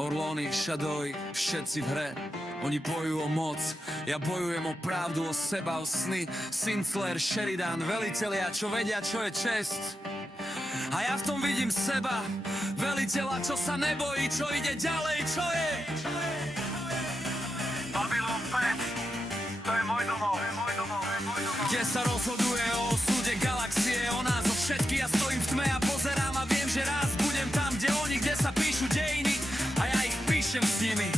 Orlóny, Shadowy, všetci v hre. Oni bojujú o moc, ja bojujem o pravdu, o seba, o sny. Sinclair, Sheridan, velitelia, čo vedia, čo je česť. A ja v tom vidím seba, veliteľa, čo sa nebojí, čo ide ďalej, čo je. Babylon 5, to je môj domov. Kde sa rozhoduje o osude galaxie, o nás, o všetky. Ja stojím v tme a pozerám a viem, že raz budem tam, kde oni, kde sa píšu dejiny. A ja ich píšem s nimi.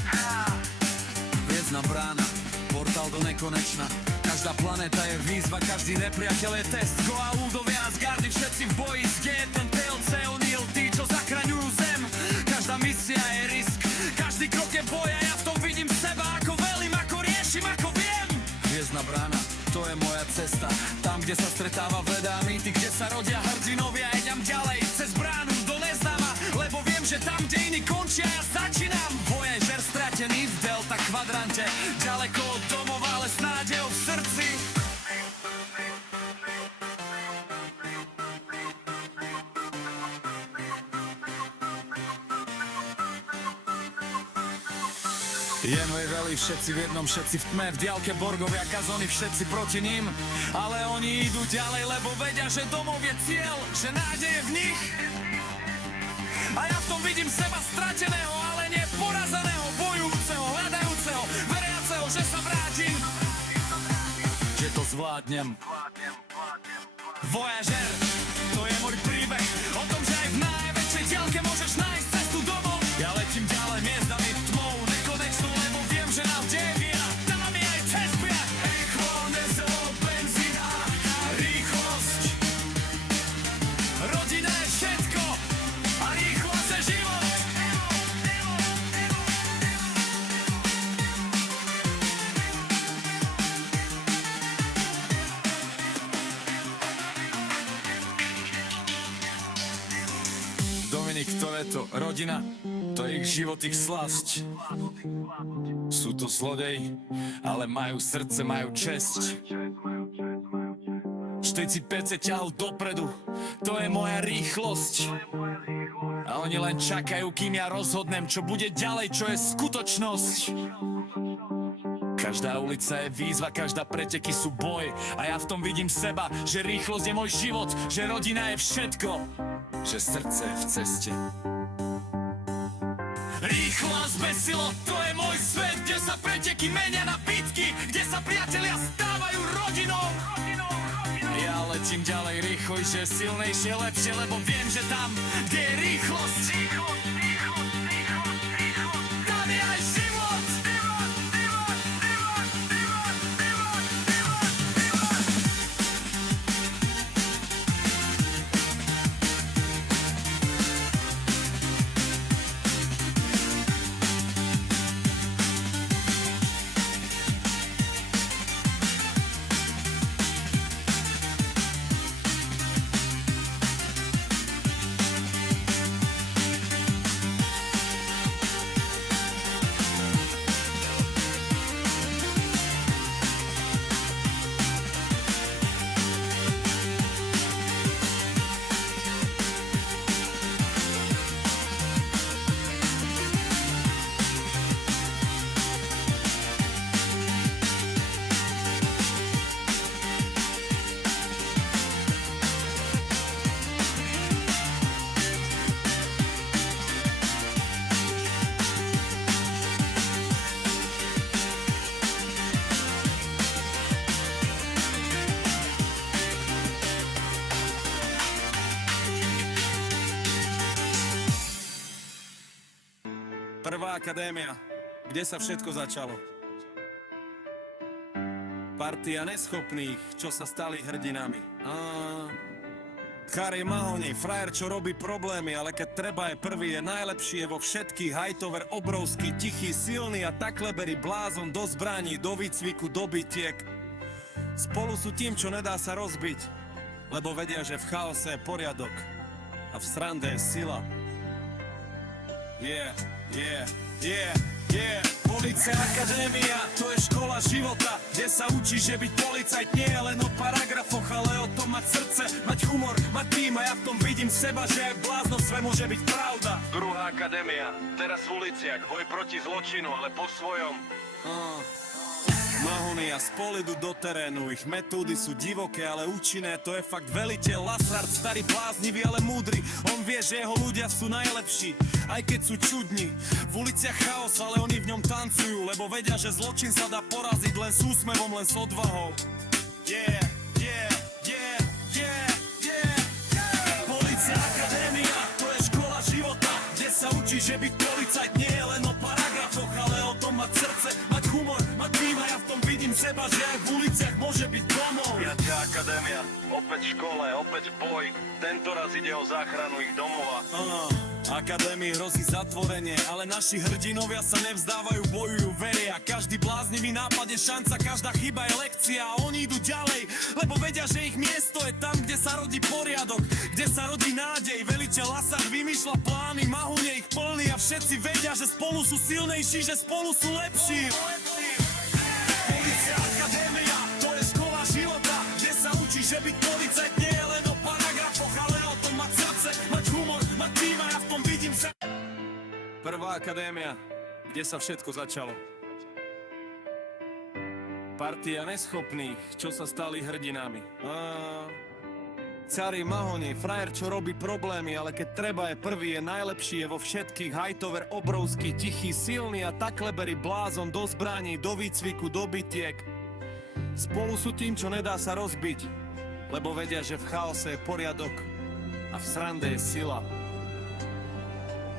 Hviezdna brána, portál do nekonečna. Každá planéta je výzva, každý nepriateľ je test. Goa'uldovia a Asgardy, všetci v boji. Kde je ten TLC, O'Neill, tí, čo zachraňujú zem. Každá misia je risk, každý krok je boj. A ja v tom vidím seba, ako velím, ako riešim, ako viem. Hviezdna brána, to je moja cesta. Tam, kde sa stretáva veda a mýty, kde sa rodia hrdinovia. Idem ďalej, cez bránu do neznáma, lebo viem, že tam, kde iní končia, ja začínam. Voyager stratený v delta kvadrante, ďaleko od domova, ale s nádejou v srdci. Jenway velí, všetci v jednom, všetci v tme. V diaľke Borgovia, Kazony, všetci proti ním. Ale oni idú ďalej, lebo vedia, že domov je cieľ, že nádej je v nich. A ja v tom vidím seba strateného, ale nie porazeného, bojujúceho, hľadajúceho, veriaceho, že sa vrátim, že to zvládnem. Voyager, to je môj príbeh o tom, že aj v najväčšej diaľke môžeš nájsť cestu domov. Ja letím ďalej miezdami tmou, nekonečnou, lebo viem, že nám deje viera. Tam je aj cez piach. Rýchlo, nezelo, benzína a rýchlosť. Rodina je všetko a rýchlosť je život. Dominik Toretto, rodina, to je ich život, ich slasť. Sú to zlodeji, ale majú srdce, majú česť. 45 ťahov dopredu, to je moja rýchlosť. A oni len čakajú, kým ja rozhodnem, čo bude ďalej, čo je skutočnosť. Každá ulica je výzva, každá preteky sú boj. A ja v tom vidím seba, že rýchlosť je môj život, že rodina je všetko, že srdce je v ceste. Rýchlo a zbesilo, to je môj svet, kde sa preteky menia na bitky, kde sa priatelia stávajú rodinou. Ja letím ďalej rýchlejšie, silnejšie, lepšie, lebo viem, že tam, kde je rýchlosť, tam je aj život. Prvá akadémia, kde sa všetko začalo. Partia neschopných, čo sa stali hrdinami. Harry Mahoney, frajer, čo robí problémy, ale keď treba je prvý, je najlepší, je vo všetkých. Hightower obrovský, tichý, silný a taklebery, blázon do zbraní, do výcviku, do bitiek. Spolu sú tým, čo nedá sa rozbiť, lebo vedia, že v chaose je poriadok a v srande je sila. Yeah. Polícia Policia akadémia, to je škola života, kde sa učí, že byť policajt nie je len o paragrafoch, ale o tom mať srdce, mať humor, mať tým, a ja v tom vidím seba, že aj bláznovstve môže byť pravda. Druhá akadémia, teraz v uliciach, boj proti zločinu, ale po svojom. Mahónia z polidu do terénu, ich metódy sú divoké, ale účinné, to je fakt veliteľ Lasard, starý bláznivý, ale múdry. On vie, že jeho ľudia sú najlepší, aj keď sú čudní. V uliciach chaos, ale oni v ňom tancujú, lebo vedia, že zločin sa dá poraziť len s úsmevom, len s odvahou. Yeah, yeah, yeah, yeah, yeah, yeah. Policia akadémia, to je škola života, kde sa učí, že byť policajt nie je len o paragrafoch, ale o tom mať srdce, mať humor, mať tým, a ja v tom vidím seba, že aj v uliciach môže byť domov. Tretia akadémia, opäť v škole, opäť boj. Tento raz ide o záchranu ich domova. Akadémii hrozí zatvorenie, ale naši hrdinovia sa nevzdávajú, bojujú, veria. Každý bláznivý nápad je šanca, každá chyba je lekcia a oni idú ďalej, lebo vedia, že ich miesto je tam, kde sa rodí poriadok, kde sa rodí nádej. Veliteľ Lasard vymýšľa plány, Mahúne ich plný a všetci vedia, že spolu sú silnejší, že spolu sú lepší. Policia akadémia, to je škola života, kde sa učí, že byť policajt nie je len o paragrafoch, ale o tom mať srdce, mať humor, mať tým, a ja v tom vidím sa. Prvá akadémia, kde sa všetko začalo. Partia neschopných, čo sa stali hrdinami. Cari Mahoni, frajer, čo robí problémy, ale keď treba je prvý, je najlepší, je vo všetkých. Hightower obrovský, tichý, silný a taklebery blázon do zbraní, do výcviku, do bitiek. Spolu sú tým, čo nedá sa rozbiť, lebo vedia, že v chaose je poriadok a v srande je sila.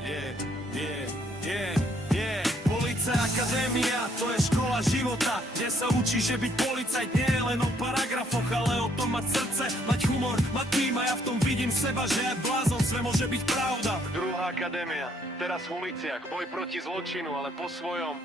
Yeah, yeah, yeah, yeah. Policia akadémia, to je škola života, kde sa učí, že byť policajt nie je len o paragrafoch, ale o tom mať srdce, mať humor, mať tým, a ja v tom vidím seba, že aj blázonstve môže byť pravda. Druhá akadémia, teraz v uliciach, boj proti zločinu, ale po svojom.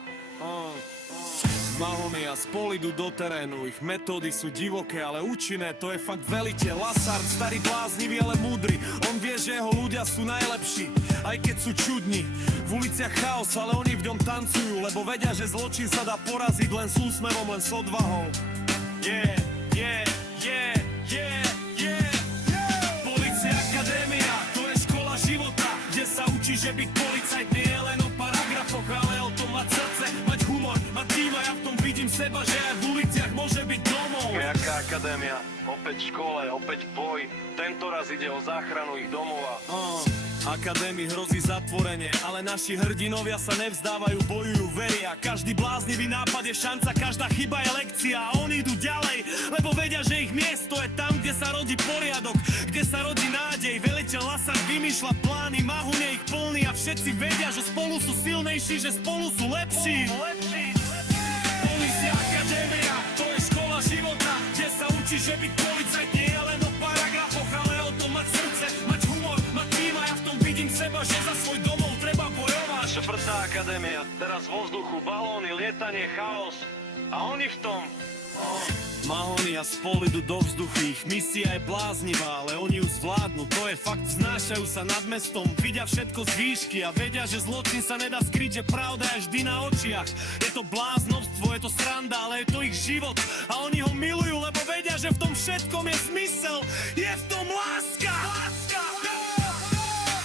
Mahónia z polidu do terénu, ich metódy sú divoké, ale účinné, to je fakt veliteľ Lasard, starý bláznivý, ale múdry. On vie, že jeho ľudia sú najlepší, aj keď sú čudní. V uliciach chaos, ale oni v ňom tancujú, lebo vedia, že zločin sa dá poraziť len s úsmevom, len s odvahou. Yeah, yeah, yeah, yeah, yeah, yeah. Policia akadémia, to je škola života, kde sa učí, že byť policajt nie je len o paragrafoch, ale o tom mať srdce, mať humor, mať tým, a ja v tom vidím seba, že aj v uliciach môže byť domov. Nejaká akadémia, opäť v škole, opäť boj. Tento raz ide o záchranu ich domova. Akadémii hrozí zatvorenie, ale naši hrdinovia sa nevzdávajú, bojujú, veria. Každý bláznivý nápad je šanca, každá chyba je lekcia a oni idú ďalej, lebo vedia, že ich miesto je tam, kde sa rodí poriadok, kde sa rodí nádej. Veliteľ Lasard vymýšľa plány, Mahúne ich plný a všetci vedia, že spolu sú silnejší, že spolu sú lepší. Policia akadémia, to je škola života, kde sa učí, že byť policajt nie je len o paragrafoch, ale o tom mať srdce, mať humor, mať tým, a ja v tom vidím seba, že za svoj domov treba bojovať. Štvrtá akadémia, teraz vo vzduchu, balóny, lietanie, chaos. A oni v tom. Mahónia z polidu do vzduchy, ich misia je bláznivá, ale oni ju zvládnu, to je fakt, vznášajú sa nad mestom, vidia všetko z výšky a vedia, že zločin sa nedá skryť, že pravda je vždy na očiach. Je to bláznovstvo, je to sranda, ale je to ich život a oni ho milujú, lebo vedia, že v tom všetkom je zmysel, je v tom láska.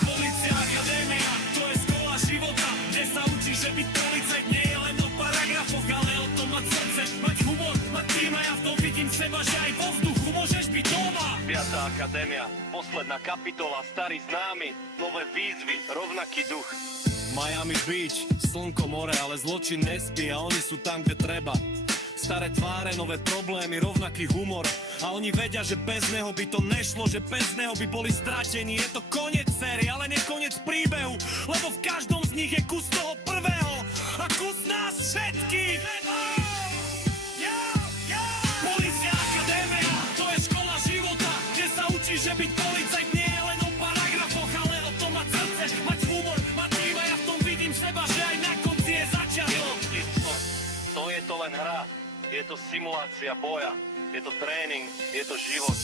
Policia akadémia, to je škola života, kde sa učí, že byť policajt nie je len o paragrafoch, ale o tom mať srdce, mať humor, mať tým, a ja v tom vidím seba, že aj vo vzduchu môžeš byť doma. Piatá akadémia, posledná kapitola, starý známy, nové výzvy, rovnaký duch. Miami Beach, slnko, more, ale zločin nespí a oni sú tam, kde treba. Staré tváre, nové problémy, rovnaký humor a oni vedia, že bez neho by to nešlo, že bez neho by boli stratení. Je to koniec série, ale nie koniec príbehu, lebo v každom z nich je kus toho prvého a kus nás všetkých. Policia akadémia, to je škola života, kde sa učí, že byť policajt nie je len o paragrafoch, ale o tom mať srdce, mať humor, mať tým, a ja v tom vidím seba, že aj na konci je začiatok. To je to len hra, je to simulácia boja, je to tréning, je to život.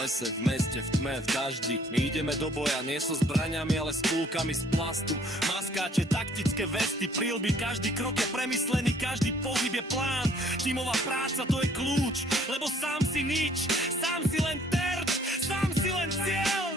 Len lese, v meste, v tme, v daždi. My ideme do boja, nie so zbraňami, ale s kúlkami z plastu. Maskáče, taktické vesty, prilby, každý krok je premyslený, každý pohyb je plán. Tímová práca, to je kľúč, lebo sám si nič, sám si len terč, sám si len cieľ.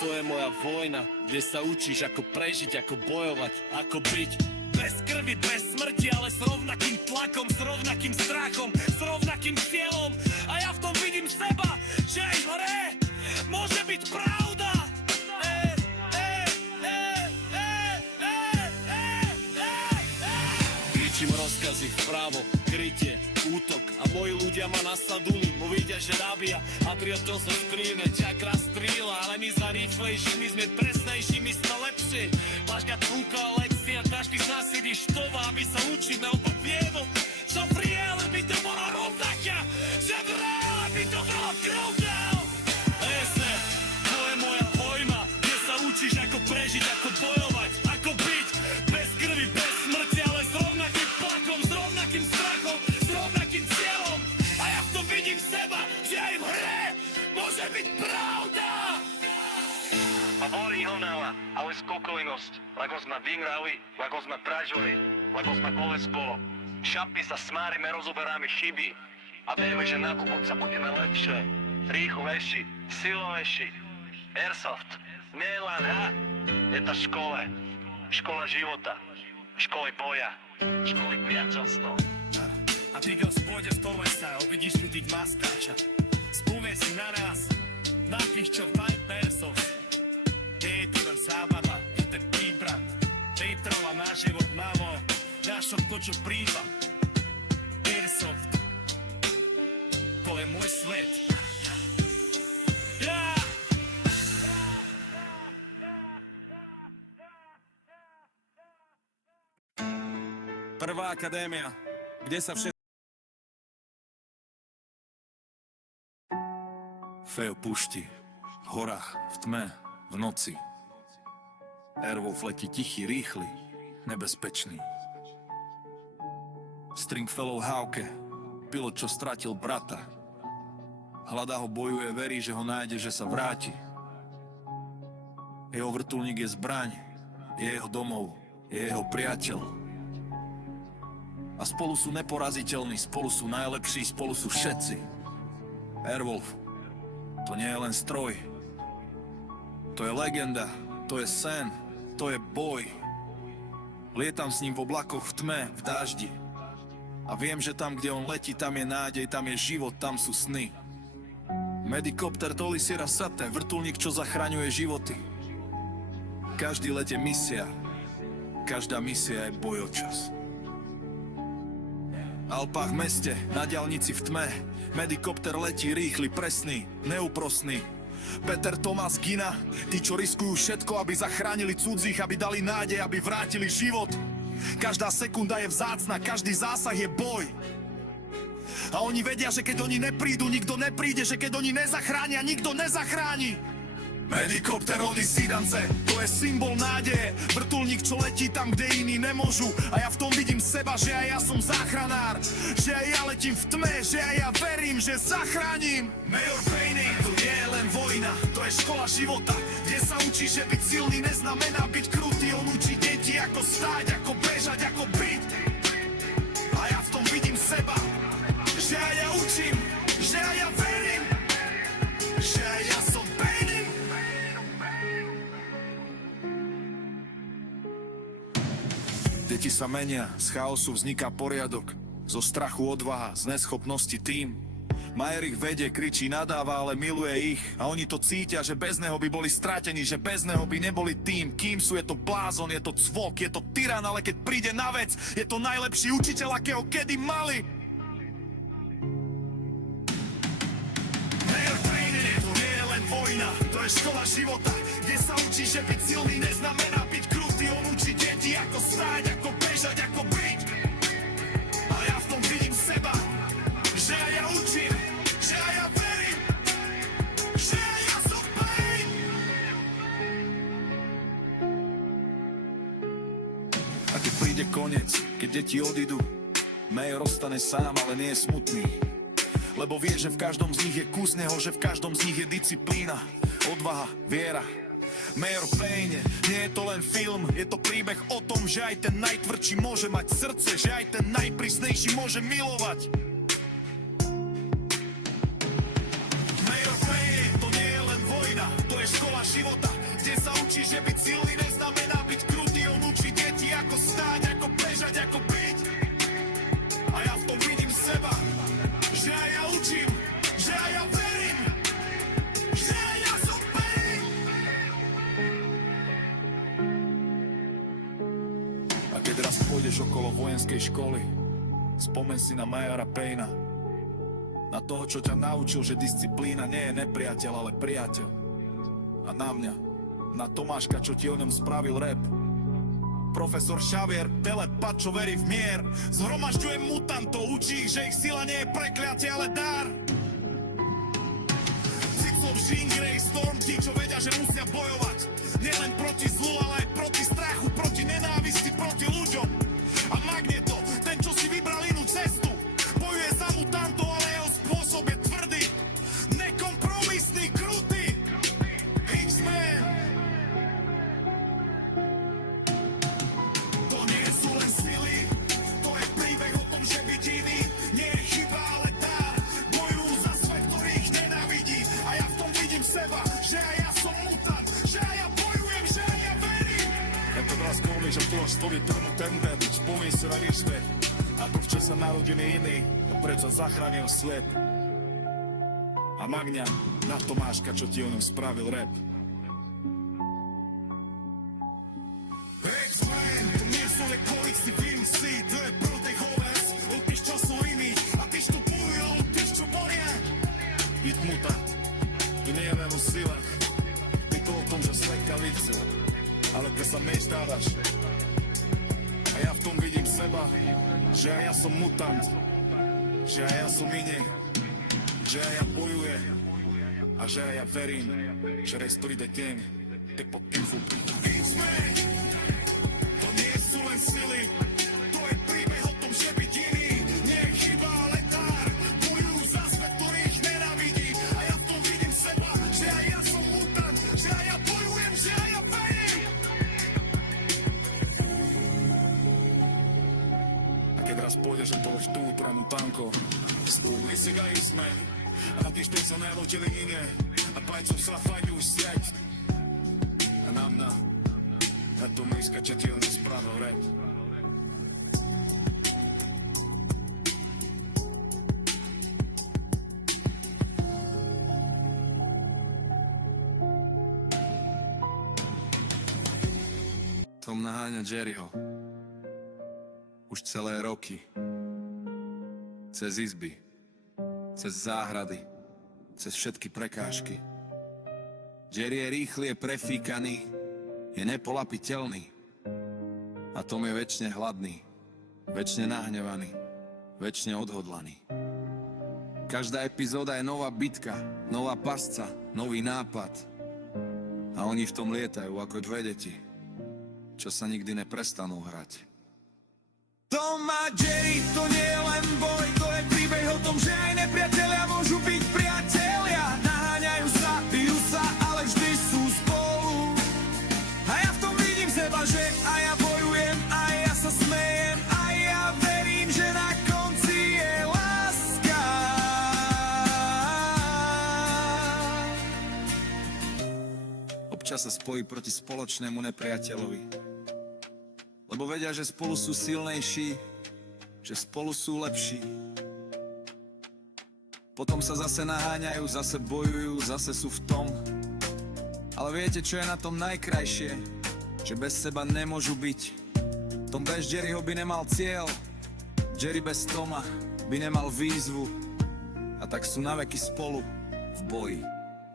To je moja vojna, kde sa učíš ako prežiť, ako bojovať, ako byť bez krvi, bez smrti, ale s rovnakým tlakom, s rovnakým strachom, s rovnakým cieľom. A ja v tom vidím seba, že aj v hre môže byť pravda. Kričím rozkazy vpravo, krytie, útok a moji ľudia ma nasleduli, bo vidia, že rábia a to sa skrývne, čakra strýla, ale my sme rýchlejší, my sme presnejší, my sme lepší. Paška trúka, lekcia, tašky z nás sedíš štova, aby sa učíme opak vievo. Som friel, by to bola rovnaká, že vrel, by to bolo krvňou. Esne, to je moja vojna, kde sa učíš ako prežiť, ako bojovať, ako byť bez krvi, bez smrti, ale s rovnakým tlakom, s rovnakým strachom, s rovnakým cieľom. A ja v tom vidím seba, že aj v hre môže byť pravda. Говори Honela, ale spokojnosť, lebo sme vyhrali, lebo sme prežili, lebo sme bolespovo. Šapy sa smárime, rozoberáme chyby a vieme, že na koncu sa budeme lepšie, rýchlejší, silovejší. Airsoft, nie len hra, je to škola, škola života, školy boja, školy priateľstva. A ty girls pôjdeš po lesa a uvidíš tu tých maskáča. Spomnie si na nás, na tých, čo v Airsoft. Je to ten zábava, je ten príbrat, Petrova na život, mamo, náš to, čo príba. Airsoft, to je môj svet. Yeah! Prvá akadémia, kde sa všetko... Feo pušti, v horách, v tme, v noci. Airwolf letí tichý, rýchly, nebezpečný. Stringfellow Hawke, pilot, čo stratil brata. Hľadá ho, bojuje, verí, že ho nájde, že sa vráti. Jeho vrtuľník je zbraň, je jeho domov, je jeho priateľ. A spolu sú neporaziteľní, spolu sú najlepší, spolu sú všetci. Airwolf, to nie je len stroj. To je legenda, to je sen, to je boj. Lietam s ním v oblakoch, v tme, v dáždi. A viem, že tam, kde on letí, tam je nádej, tam je život, tam sú sny. Medikopter Toli Sierra Sate, vrtuľník, čo zachraňuje životy. Každý let je misia, každá misia je boj o čas. Alpách v meste, na diaľnici v tme, medikopter letí rýchly, presný, neúprosný. Peter Tomás Gina, tí, čo riskujú všetko, aby zachránili cudzích, aby dali nádej, aby vrátili život. Každá sekunda je vzácna, každý zásah je boj. A oni vedia, že keď oni neprídu, nikto nepríde, že keď oni nezachránia, nikto nezachráni. Medikopter Odyssey dance, to je symbol nádeje. Vrtuľník, čo letí tam, kde iní nemôžu. A ja v tom vidím seba, že aj ja som záchranár. Že aj ja letím v tme, že aj ja verím, že zachránim. Major Payne, to nie je len vojna, to je škola života, kde sa učí, že byť silný neznamená byť krutý. On učí deti, ako stáť, ako bežať, ako byť. A ja v tom vidím seba, že aj ja učím, že aj ja verím, že aj ja som Payne. Deti sa menia, z chaosu vzniká poriadok, zo strachu odvaha, z neschopnosti tým. Majer ich vedie, kričí, nadáva, ale miluje ich. A oni to cítia, že bez neho by boli stratení, že bez neho by neboli tým. Kým sú, je to blázon, je to cvok, je to tyran, ale keď príde na vec, je to najlepší učiteľ, akého kedy mali. Major Payne, to nie je len vojna, to je škola života, kde sa učí, že byť silný neznamená byť krutý. On učí deti, ako stáť, ako bežať, ako byť. A ja v tom vidím seba, že aj ja učím, že aj ja verím, že aj ja som Payne. A keď príde koniec, keď deti odídu, Major ostane sám, ale nie je smutný, lebo vie, že v každom z nich je kus neho, že v každom z nich je disciplína, odvaha, viera. Major Payne, nie je to len film, je to príbeh o tom, že aj ten najtvrdší môže mať srdce, že aj ten najprísnejší môže milovať. Major Payne, to nie je len vojna, to je škola života, kde sa učí, že byť silný neznamená byť krutý. On učí deti, ako stáť, ako bežať, ako byť. A ja v tom vidím seba, že aj ja učím, že aj ja verím, že aj ja som Payne. A keď raz pôjdeš okolo vojenskej školy, spomen si na Majora Payna, na toho, čo ťa naučil, že disciplína nie je nepriateľ, ale priateľ. A na mňa, na Tomáška, čo ti o ňom spravil rap. Profesor Xavier, telepat, čo verí v mier, zhromažďuje mutantov, učí ich, že ich sila nie je prekliatie, ale dar. Cyklop, Žingrej, Storm, tí, čo vedia, že musia bojovať nielen proti zlu, ale aj proti strachu, proti nenávisti, proti ľuďom. A Magneto, ten, čo si vybral inú cestu, bojuje za mutantov, ale jeho spôsob je tvrdý, nekompromisný, krutý. X-Men. To nie sú len sily, to je príbeh o tom, že byť iný nie je chyba, ale dar. Bojujú za svet, ktorý ich nenávidí. A ja v tom vidím seba, že aj ja som mutant, že aj ja bojujem, že aj ja verím. Ako raz povie, že to stojí tomu tenden, spomín si na výšve, ako v čase narodili iní, prečo zachránil svet. A Magňa, na Tomáška, čo ti o ňom spravil rap. X-Men, to nie sú len komiksy, filmsy, to je Brother Hoves, od tých, čo sú iní, a tých, čo bojujú, od tých, čo boria. Byť mutant, to nie je len o silách, je to o tom, že sleka lice, ale keď sa meštávaš. A ja v tom vidím seba, že aj ja som mutant, že aj ja som iný, že aj ja bojujem a že aj ja verím, že resturi de gang, te potifu. X-Men, to nie sú len sily, to je príbeh o tom, že byť iný nie je chyba, ale dar. Bojujú za svet, ktorý ich nenávidí. A ja v tom vidím seba, že aj ja som mutant, že aj ja bojujem, že aj ja verím. A keď raz pôjdeš okolo štútra mutankov, spúli si ga X-Men, a tí, čo sa narodili iné, a pajcov sa fajňujú sieť. A nám na tom iskačateľný spravil rap. Tom naháňa Jerryho už celé roky. Cez izby, cez záhrady, cez všetky prekážky. Jerry je rýchly, je prefíkaný, je nepolapiteľný. A Tom je večne hladný, večne nahnevaný, večne odhodlaný. Každá epizóda je nová bitka, nová pasca, nový nápad. A oni v tom lietajú ako dve deti, čo sa nikdy neprestanú hrať. Tom a Jerry, to nie je len boj, to je príbeh o tom, že aj nepriatelia môžu byť priatelia. Naháňajú sa, bijú sa, ale vždy sú spolu. A ja v tom vidím seba, že aj ja bojujem, aj ja sa smejem, aj ja verím, že na konci je láska. Občas sa spojí proti spoločnému nepriateľovi, lebo vedia, že spolu sú silnejší, že spolu sú lepší. Potom sa zase naháňajú, zase bojujú, zase sú v tom. Ale viete, čo je na tom najkrajšie? Že bez seba nemôžu byť. Tom bez Jerryho by nemal cieľ, Jerry bez Toma by nemal výzvu. A tak sú naveky spolu, v boji,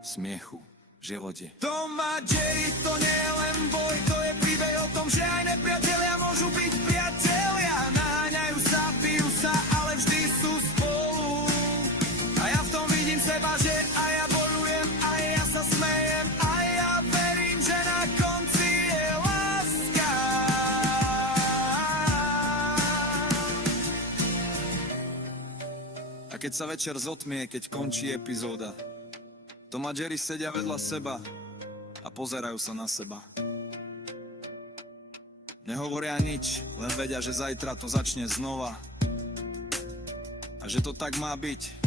v smiechu, v živote. Tom a Jerry, to nie je len boj, to je príbeh o tom, že aj nepriatelia môžu byť priatelia. Naháňajú sa, bijú sa, ale vždy sú spolu. A ja v tom vidím seba, že aj ja bojujem, aj ja sa smejem, aj ja verím, že na konci je láska. keď sa večer zotmie, keď končí epizóda, Tom a Jerry sedia vedľa seba a pozerajú sa na seba. Nehovoria nič, len vedia, že zajtra to začne znova. A že to tak má byť,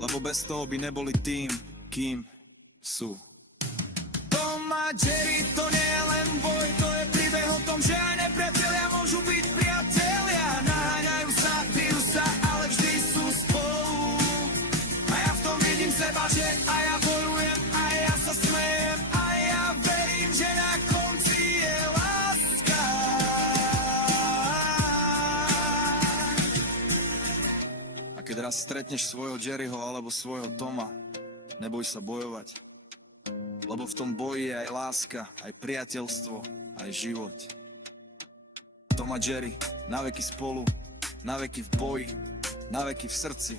lebo bez toho by neboli tým, kým sú. Tom a Jerry, to nie je len boj, to je príbeh o tom, že aj nepriatelia môžu byť priatelia. Naháňajú sa, bijú sa, ale vždy sú spolu. A ja v tom vidím seba, že a ja bojujem, a ja sa smejem, a ja verím, že na konci je láska. A keď raz stretneš svojho Jerryho alebo svojho Toma, neboj sa bojovať. Lebo v tom boji je aj láska, aj priateľstvo, aj život. Tom a Jerry, naveky spolu, naveky v boji, naveky v srdci.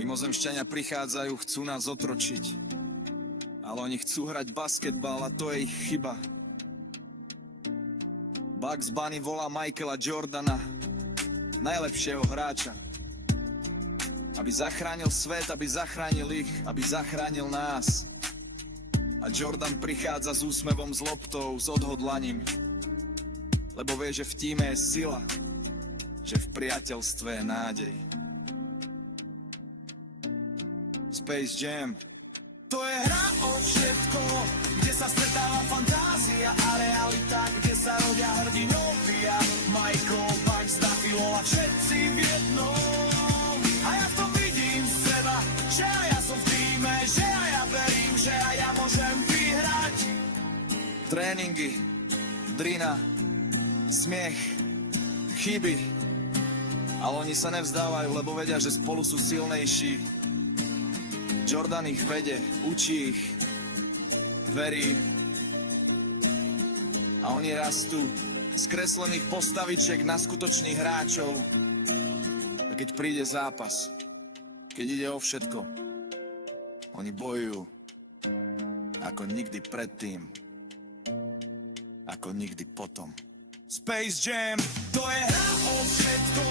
Mimozemšťania prichádzajú, chcú nás otročiť. Ale oni chcú hrať basketbal a to je ich chyba. Bugs Bunny volá Michaela Jordana, najlepšieho hráča. Aby zachránil svet, aby zachránil ich, aby zachránil nás. A Jordan prichádza s úsmevom, s loptou, s odhodlaním. Lebo vie, že v tíme je sila, že v priateľstve je nádej. Space Jam. To je hra o všetko, kde sa stretáva fantázia a realita, kde sa rodia hrdinovia. Michael, Bugs, Daffilo a všetci v jednom. A ja v tom vidím seba, že aj ja som v tíme, že aj ja verím, že aj ja môžem vyhrať. Tréningy, drina, smiech, chyby. Ale oni sa nevzdávajú, lebo vedia, že spolu sú silnejší. Jordan ich vede, učí ich, verí. A oni rastú z kreslených postavičiek na skutočných hráčov. A keď príde zápas, keď ide o všetko, oni bojujú ako nikdy predtým, ako nikdy potom. Space Jam, to je hra o všetko,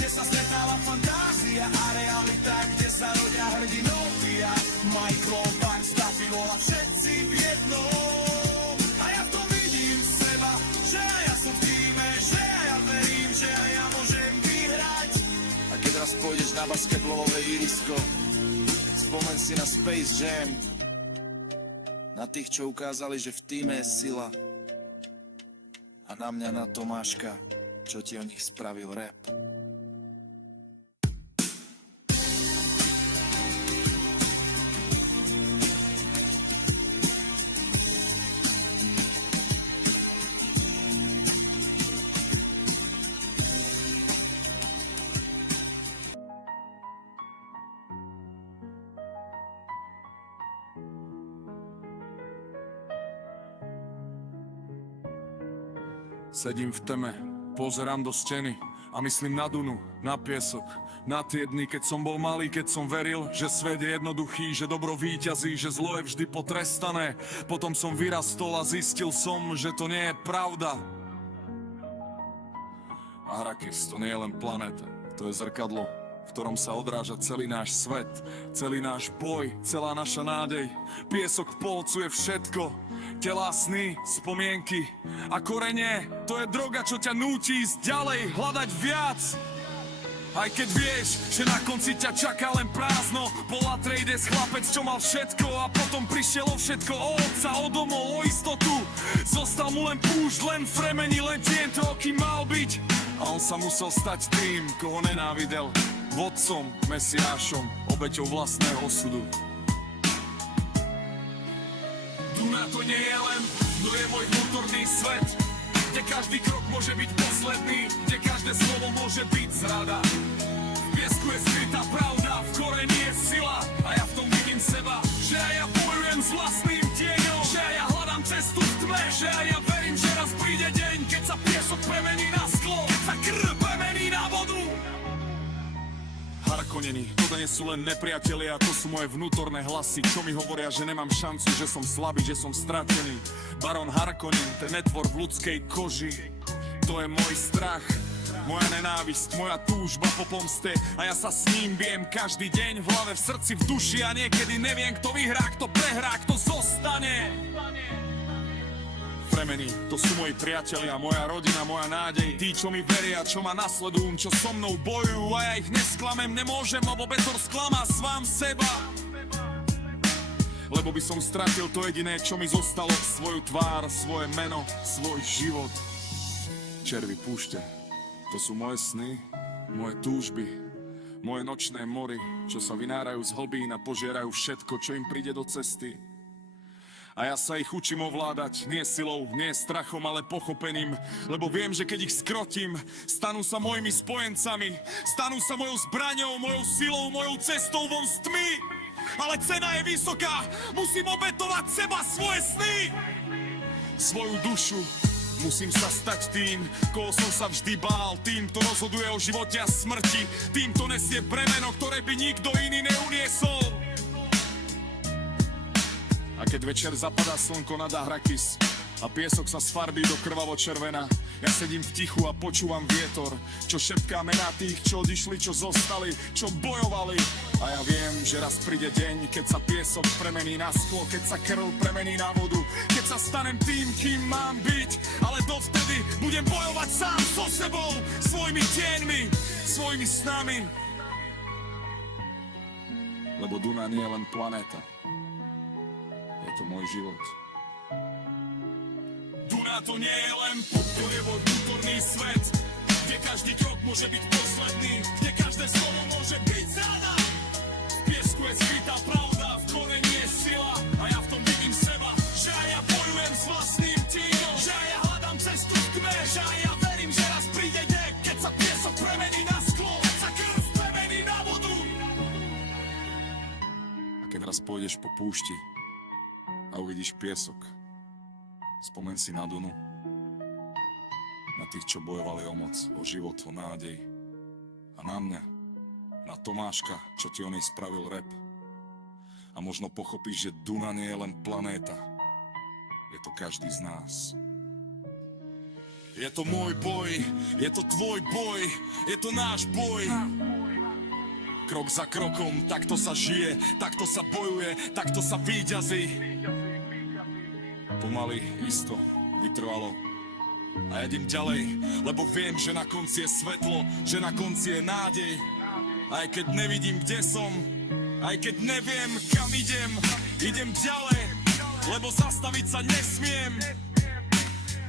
kde sa stretáva fantázia a realita, kde sa rodia hrdinovia. Michael, Bugs, Daffilo a všetci v jednom. A ja v tom vidím seba, že aj ja som v tíme, že aj ja verím, že aj ja môžem vyhrať. A keď raz pôjdeš na basketbalové ihrisko, spomeň si na Space Jam, na tých, čo ukázali, že v tíme je sila. A na mňa, na Tomáška, čo ti o nich spravil rap. Sedím v teme, pozerám do steny a myslím na Dunu, na piesok, na tie dny, keď som bol malý, keď som veril, že svet je jednoduchý, že dobro víťazí, že zlo je vždy potrestané. Potom som vyrastol a zistil som, že to nie je pravda. Arrakis, to nie je len planéta, to je zrkadlo, v ktorom sa odráža celý náš svet, celý náš boj, celá naša nádej. Piesok pohľcuje všetko, telá, sny, spomienky a korene, to je droga, čo ťa núti ísť ďalej, hľadať viac. Aj keď vieš, že na konci ťa čaká len prázdno. Bol Atreides chlapec, čo mal všetko a potom prišiel o všetko, o otca, o domov, o istotu. Zostal mu len púšť, len fremení, len tieň toho, kým mal byť. A on sa musel stať tým, koho nenávidel, vodcom, mesiášom, obeťou vlastného osudu. Duna to nie je len, to je môj vnútorný svet, kde každý krok môže byť posledný, kde každé slovo môže byť zrada. V piesku je skrytá pravda, v koreni je sila a ja v tom vidím seba, že aj ja bojujem s vlastným tieňom, že aj ja hľadám cestu v tme, že aj ja verím, že raz príde deň, keď sa piesok premení na sklo, keď sa krv premení na vodu. Harkonneni, to nie sú len nepriatelia, to sú moje vnútorné hlasy, čo mi hovoria, že nemám šancu, že som slabý, že som stratený. Baron Harkonnen, ten netvor v ľudskej koži, to je môj strach. moja nenávisť, moja túžba po pomste. A ja sa s ním bijem každý deň v hlave, v srdci, v duši. A niekedy neviem, kto vyhrá, kto prehrá, kto zostane. Premeny, to sú moji priatelia, moja rodina, moja nádej. Tí, čo mi veria, čo ma nasledujú, čo so mnou bojujú. A ja ich nesklamem, nemôžem, lebo Betor sklamá sám seba. Lebo by som stratil to jediné, čo mi zostalo. Svoju tvár, svoje meno, svoj život. Červy púšte, to sú moje sny, moje túžby, moje nočné mory, čo sa vynárajú z hlbín a požierajú všetko, čo im príde do cesty. A ja sa ich učím ovládať, nie silou, nie strachom, ale pochopením. Lebo viem, že keď ich skrotím, stanú sa mojimi spojencami. Stanú sa mojou zbraňou, mojou silou, mojou cestou von z tmy. Ale cena je vysoká, musím obetovať seba, svoje sny. Svoju dušu, musím sa stať tým, koho som sa vždy bál. Tým, kto rozhoduje o živote a smrti. Tým, kto nesie bremeno, ktoré by nikto iný neuniesol. A keď večer zapadá slnko nad Ahrakis a piesok sa sfarbí do krvavo-červená, ja sedím v tichu a počúvam vietor, čo šepká mená tých, čo odišli, čo zostali, čo bojovali. A ja viem, že raz príde deň, keď sa piesok premení na sklo, keď sa krv premení na vodu, keď sa stanem tým, kým mám byť. Ale dovtedy budem bojovať sám so sebou, svojimi tieňmi, svojimi snami. Lebo Duna nie je len planéta. Je to môj život. Duna to nie je len puk, to je môj vnútorný svet, kde každý krok môže byť posledný, kde každé slovo môže byť zrada. V piesku je skrytá pravda, v koreni je sila a ja v tom vidím seba, že aj ja bojujem s vlastným tímom, že aj ja hľadám cestu v tme, že aj ja verím, že raz príde deň, keď sa piesok premení na sklo, keď sa krv premení na vodu. A keď raz pôjdeš po púšti a uvidíš piesok, spomen si na Dunu, na tých, čo bojovali o moc, o život, o nádej. A na mňa, na Tomáška, čo ti o nej spravil rap. A možno pochopíš, že Duna nie je len planéta, je to každý z nás. Je to môj boj, je to tvoj boj, je to náš boj. Krok za krokom, takto sa žije, takto sa bojuje, takto sa víťazí. Pomaly, isto, vytrvalo. A ja idem ďalej, lebo viem, že na konci je svetlo, že na konci je nádej. Aj keď nevidím, kde som, aj keď neviem, kam idem ďalej, lebo zastaviť sa nesmiem.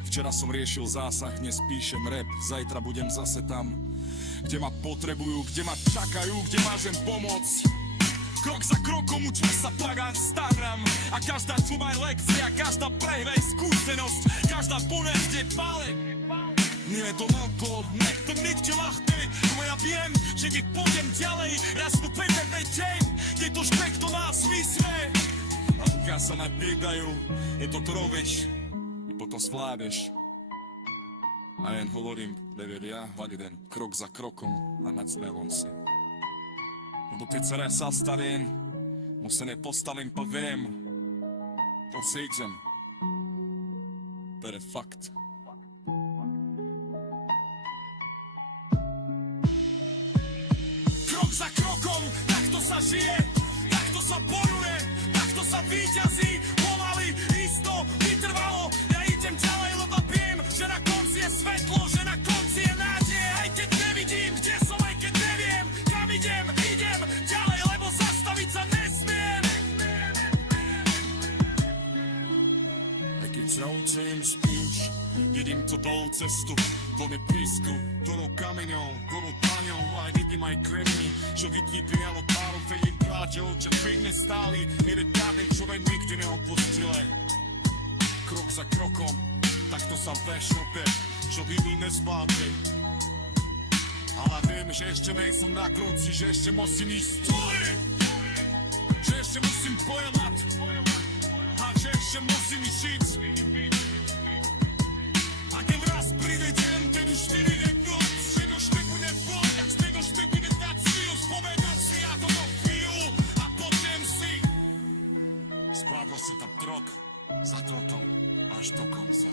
Včera som riešil zásah, dnes píšem rap, zajtra budem zase tam, kde ma potrebujú, kde ma čakajú, kde môžem pomôcť. Krok za krokom učím sa pagán starám a každá tluba je lekcia, každá prehra je skúsenosť, každá bolesť je palek. Nie je to lako, nech to nikde ľahké, no ja viem, že keď pôjdem ďalej, raz to prejdeme deň, kde to špek do nás vysme. A pokiaľ sa napiedajú, je to robiš, i potom zvládeš. A jen hovorím, neveria, jeden krok za krokom a nad smevom se. Lebo keď sa raz zastavím, mu se nepostavím, pa viem, to cítim. To je fakt. Krok za krokom, takto sa žije, takto sa bojuje, takto sa víťazí, pomaly, isto, vytrvalo. Ja idem ďalej, lebo viem, že na konci je svetlo, že na konci je nádej. Aj keď nevidím, kde som, aj keď neviem, kam idem ďalej, lebo zastaviť sa nesmiem. Aj keď sa učím spíš, vidím to dolu cestu, plne písku, plnou kameňov, plnou paňou. Aj vidím aj krevní, čo vykypialo páru fejím práťou, čo pekne stáli, jeden ďadek, čo len nikdy neopustile. Krok za krokom, takto sa veš opäť, čo vidím nespátej. Ale viem, že ešte nejsem na konci, že ešte musím ísť stôj, že ešte musím bojovať a že ešte musím ísť žiť. A keď raz príde deň, ten už nevíde noc, že už nebude von, tak z tego už nebude dať sílu, spomenúť si a to chvíľu a potom si skladol si tam krok za krokom až do konca.